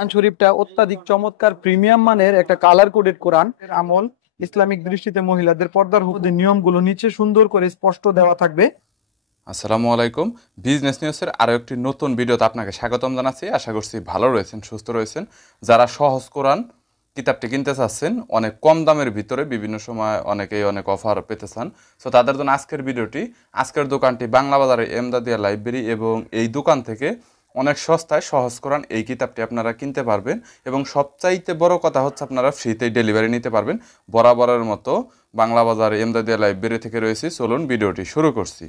কোরআন শরীফটা অত্যাধিক চমৎকার প্রিমিয়াম মানের একটা কালার কোডেড কোরআন আমল। ইসলামিক দৃষ্টিতে মহিলাদের পর্দার হুকুমের নিয়মগুলো নিচে সুন্দর করে স্পষ্ট দেওয়া থাকবে। আসসালামু আলাইকুম। বিজনেস নিউজের আরও একটি নতুন ভিডিওতে আপনাকে স্বাগতম জানাচ্ছি। আশা করছি ভালো রয়েছেন, সুস্থ রয়েছেন। যারা সহজ কোরআন কিতাবটি কিনতে চাচ্ছেন অনেক কম দামের ভিতরে, বিভিন্ন সময় অনেকেই অনেক অফার পেতে চান, সো তাদের জন্য আজকের ভিডিওটি। আজকের দোকানটি বাংলা বাজারে এমদাদিয়া লাইব্রেরি, এবং এই দোকান থেকে অনেক সস্তায় সহজ কোরআন এই কিতাবটি আপনারা কিনতে পারবেন, এবং সবচাইতে বড় কথা হচ্ছে আপনারা ফ্রিতেই ডেলিভারি নিতে পারবেন। বরাবরের মতো বাংলা বাজার এমদাদিয়া লাইব্রেরি থেকে রয়েছি। চলুন ভিডিওটি শুরু করছি।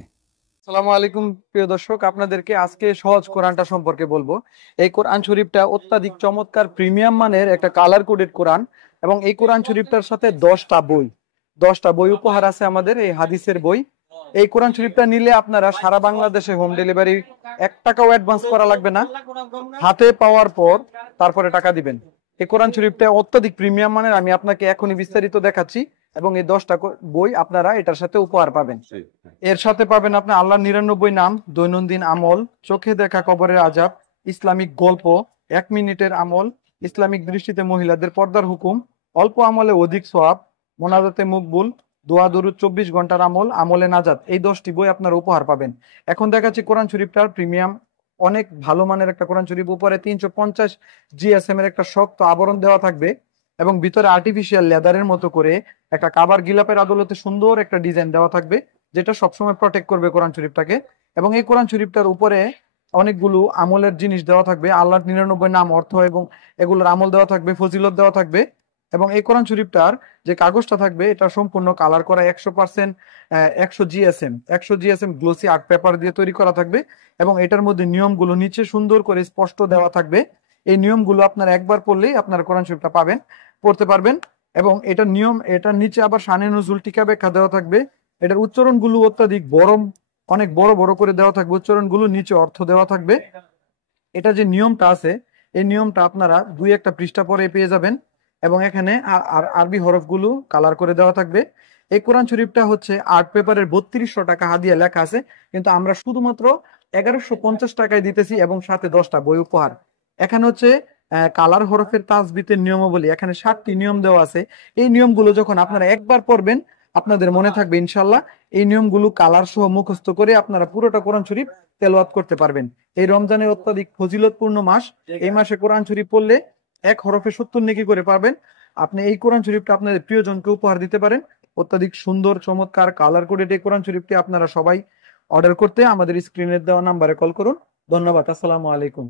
আসসালামু আলাইকুম প্রিয় দর্শক, আপনাদেরকে আজকে সহজ কোরআনটা সম্পর্কে বলবো। এই কোরআন শরীফটা অত্যাধিক চমৎকার প্রিমিয়াম মানের একটা কালার কোডেড কোরআন, এবং এই কোরআন শরীফটার সাথে 10টা বই উপহার আছে আমাদের, এই হাদিসের বই। এই কোরআন শরীফটা নিলে আপনারা সারা বাংলাদেশে হোম ডেলিভারি, 1 টাকাও অ্যাডভান্স করা লাগবে না। হাতে পাওয়ার পর তারপরে টাকা দিবেন। এই কোরআন শরীফটা অত্যাধিক প্রিমিয়াম মানের, আমি আপনাকে এখনই বিস্তারিত দেখাচ্ছি। এবং এই 10টা বই আপনারা এটার সাথে উপহার পাবেন। এর সাথে পাবেন আপনি আল্লাহর 99 নাম, দৈনন্দিন আমল, চোখে দেখা কবরের আজাব, ইসলামিক গল্প, 1 মিনিটের আমল, ইসলামিক দৃষ্টিতে মহিলাদের পর্দার হুকুম, অল্প আমলে অধিক সওয়াব, মোনাজাতে মকবুল, দোয়া দরুদ 24 ঘন্টার আমল, আমলে নাজাত। এই 10টি বই আপনারা উপহার পাবেন। এখন দেখাচ্ছি কোরআন শরীফটার প্রিমিয়াম, অনেক ভালো মানের একটা কোরআন শরীফ। উপরে 350 জিএসএম এর একটা শক্ত আবরণ দেওয়া থাকবে, এবং ভিতরে আর্টিফিশিয়াল লেদারের মতো করে একটা কাবার গিলাপের আদলতে সুন্দর একটা ডিজাইন দেওয়া থাকবে, যেটা সবসময় প্রটেক্ট করবে কোরআন শরীফটাকে। এবং এই কোরআন শরীফটার উপরে অনেকগুলো আমলের জিনিস দেওয়া থাকবে, আল্লাহর 99 নাম, অর্থ, এবং এগুলোর আমল দেওয়া থাকবে, ফজিলত দেওয়া থাকবে। এবং এই কোরআন শরীফটার যে কাগজটা থাকবে, এটা সম্পূর্ণ কালার করা 100%, 100 জিএসএম গ্লোসি আর্ট পেপার দিয়ে তৈরি করা থাকবে। এবং এটার মধ্যে নিয়মগুলো নিচে সুন্দর করে স্পষ্ট দেওয়া থাকবে। এই নিয়মগুলো আপনারা একবার পড়লেই আপনারা কোরআন শরীফটা পড়তে পারবেন। এবং এটার নিয়ম, এটার নিচে আবার শানে নজুল টিকা ব্যাখ্যা দেওয়া থাকবে। এটার উচ্চারণগুলো অত্যাধিক বড়, অনেক বড় বড় করে দেওয়া থাকবে উচ্চারণগুলো, নিচে অর্থ দেওয়া থাকবে। এটা যে নিয়মটা আছে, এই নিয়মটা আপনারা 2-1টা পৃষ্ঠা পরে পেয়ে যাবেন। এবং এখানে আর আরবি হরফগুলো কালার করে দেওয়া থাকবে। এই কোরআন শরীফটা হচ্ছে আর্ট পেপারের 3200 টাকা হাদিয়া লেখা আছে, কিন্তু আমরা শুধুমাত্র 1150 টাকায় দিতেছি, এবং সাথে 10টা বই উপহার। এখানে হচ্ছে কালার হরফের তাসবিতের নিয়মাবলী, এখানে 7টি নিয়ম দেওয়া আছে। এই নিয়মগুলো যখন আপনারা একবার পড়বেন, আপনাদের মনে থাকবে ইনশাল্লাহ। এই নিয়মগুলো কালার সহ মুখস্থ করে আপনারা পুরোটা কোরআন শরীফ তেলাওয়াত করতে পারবেন। এই রমজানের অত্যাধিক ফজিলতপূর্ণ মাস, এই মাসে কোরআন শরীফ পড়লে 1 হরফে 70 নেকি করে পাবেন। আপনি এই কোরআন শরীফটা আপনাদের প্রিয়জনকে উপহার দিতে পারেন। অত্যাধিক সুন্দর চমৎকার কালার কোডেড এই কোরআন শরীফটি আপনারা সবাই অর্ডার করতে আমাদের স্ক্রিনের দেওয়া নাম্বারে কল করুন। ধন্যবাদ। আসসালামু আলাইকুম।